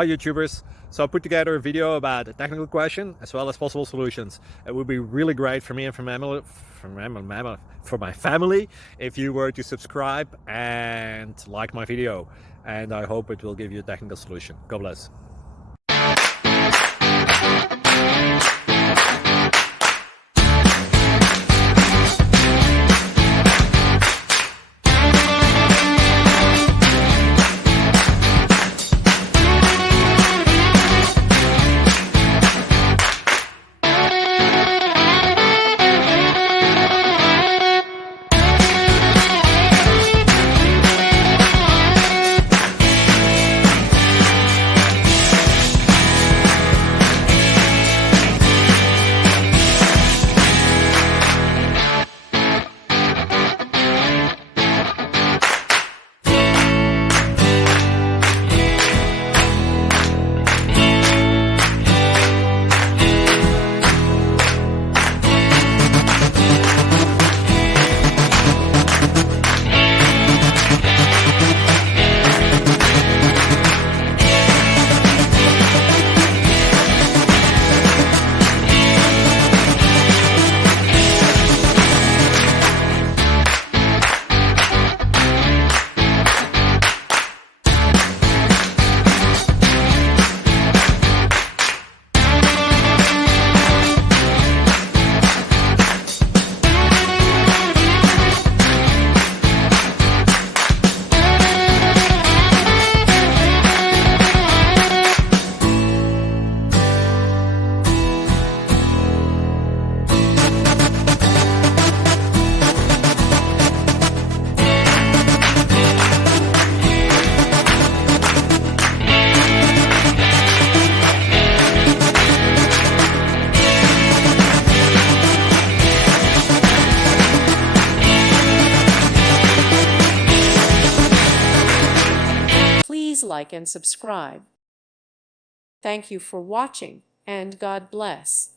Hi YouTubers. So I put together a video about a technical question as well as possible solutions. It would be really great for me and for my family if you were to subscribe and like my video. And I hope it will give you a technical solution. God bless. Please like and subscribe. Thank you for watching, and God bless.